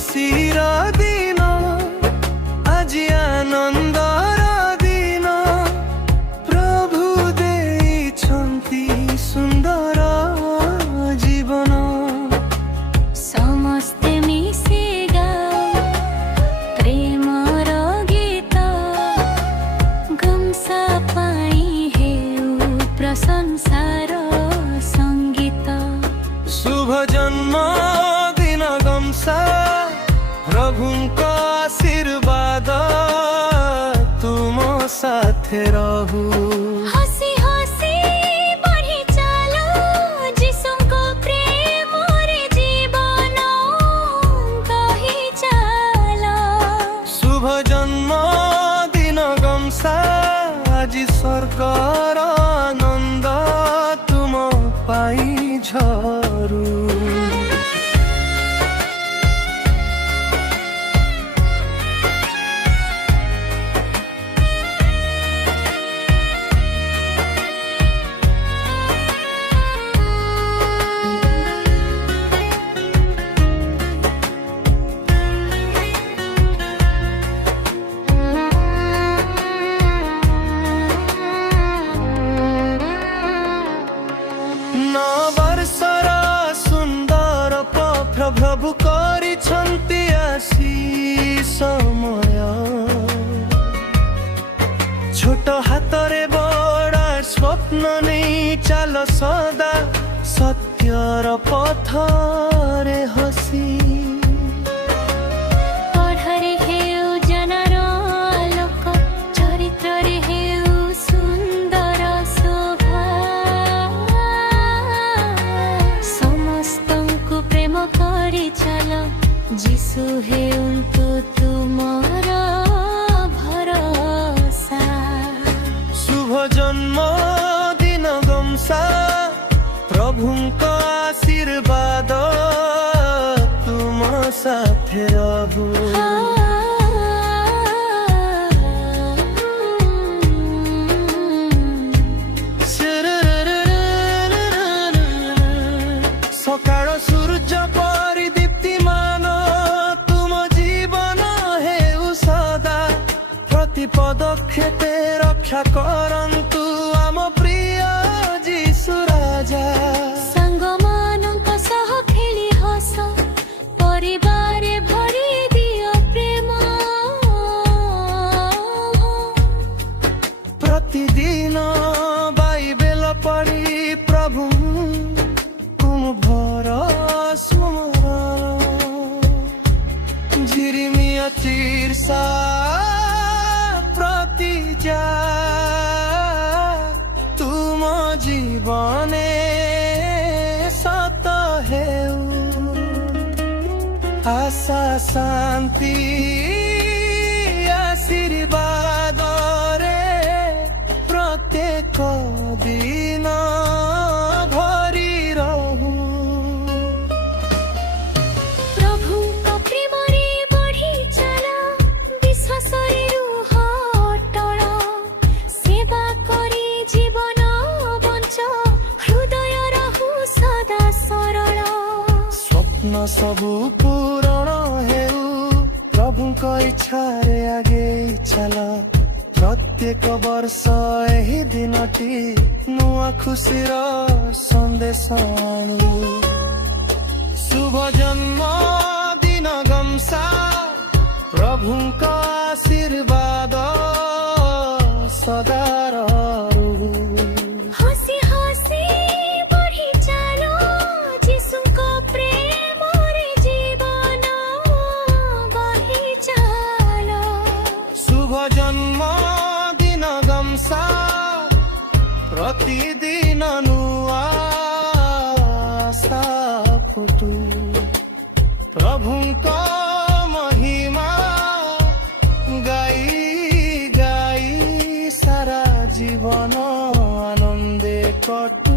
ଖୁସିର ଦିନ ଆଜି ଆନନ୍ଦର ଦିନ ପ୍ରଭୁ ଦେଇଛନ୍ତି ସୁନ୍ଦର ଜୀବନ। ସମସ୍ତେ ମିଶି ଗାଉ ପ୍ରେମର ଗୀତ ଗମ୍ସା ପାଇଁ ହେଉ ପ୍ରଶଂସାର ସଙ୍ଗୀତ। ଶୁଭ ଜନ୍ମ ଦିନ ଗମ୍ସା ପ୍ରଭୁଙ୍କ ଆଶୀର୍ବାଦ ତୁମ ସାଥେ ରହୁ। ହସି ହସି ବଢ଼ି ଚାଲ ଯୀଶୁଙ୍କ ପ୍ରେମରେ ଜୀବନ କହି ଚାଲ। ଶୁଭ ଜନ୍ମ ଦିନ ଗମ୍ସା ଆଜି ସ୍ୱର୍ଗର ଆନନ୍ଦ ତୁମ ପାଇଁ ଝରୁ। ବର୍ଷର ସୁନ୍ଦର ପ୍ରଭୁ କରିଛନ୍ତି ଆସି ସମୟ। ଛୋଟ ହାତରେ ବଡ଼ ସ୍ୱପ୍ନ ନେଇ ଚାଲ ସଦା ସତ୍ୟର ପଥରେ ହସି। ପଢ଼ାରେ ହେଉ ଜନର ଆଲୋକ ଚରିତ୍ରରେ ହେଉ ସୁନ୍ଦର ଶୋଭା। ସମସ୍ତଙ୍କୁ ପ୍ରେମ କରି ଚାଲ ଯୀଶୁ ହେଉନ୍ତୁ ତୁମର ଭରସା। ଶୁଭ ଜନ୍ମ ଦିନ ଗମ୍ସା ପ୍ରଭୁଙ୍କ ଆଶୀର୍ବାଦ ତୁମ ସାଥେ ରହୁ। ସକାଳ ସୂର୍ଯ୍ୟ ପରି ଦୀପ୍ତିମାନ ତୁମ ଜୀବନ ହେଉ ସଦା। ପ୍ରତି ପଦକ୍ଷେପେ ରକ୍ଷା କରନ୍ତୁ ଆମ ପ୍ରିୟ ଯୀଶୁ ରାଜା। ସାଙ୍ଗମାନଙ୍କ ସହ ଖେଳି ହସ ପରିବାରେ ଭରି ଦିଅ ପ୍ରେମ। ପ୍ରତିଦିନ ବାଇବେଲ ପଢ଼ି ପ୍ରଭୁ ସ୍ମରଣ। ଝିରିମିଆ ଚିର୍ଷା ପ୍ରତି ଯା ତୁମ ଜୀବନେ ସତ ହେଉ। ଆଶା ଶାନ୍ତି ଆଶୀର୍ବାଦରେ ପ୍ରତ୍ୟେକ ଦିନ ଭରି ରହୁ। ପ୍ରଭୁଙ୍କ ପ୍ରେମରେ ବଢ଼ି ଚାଲ ବିଶ୍ୱାସରେ ରୁହ ଅଟଳ। ସେବା କରି ଜୀବନ ବଞ୍ଚ ହୃଦୟ ରହୁ ସଦା ସରଳ। ସ୍ୱପ୍ନ ସବୁ ପୂରଣ ହେଉ ପ୍ରଭୁଙ୍କ ଇଚ୍ଛାରେ ଆଗେଇ ଚାଲ। ପ୍ରତ୍ୟେକ ବର୍ଷ ଏହି ଦିନଟି ନୂଆ ଖୁସିର ସନ୍ଦେଶ ଆଣୁ। ଶୁଭ ଜନ୍ମ ଦିନ ଗମ୍ସା ପ୍ରଭୁଙ୍କ ଆଶୀର୍ବାଦ ସଦା ରହୁ। ହସି ହସି ବଢ଼ି ଚାଲ ଯୀଶୁଙ୍କ ପ୍ରେମରେ ଜୀବନ ଗଢ଼ି ଚାଲ। ଶୁଭ ଜନ୍ମ ଦିନ ଗମ୍ସା ପ୍ରତିଦିନ ନୂଆ ଆଶା ଫୁଟୁ। ପ୍ରଭୁଙ୍କ ମହିମା ଗାଇ ଗାଇ ସାରା ଜୀବନ ଆନନ୍ଦେ କଟୁ।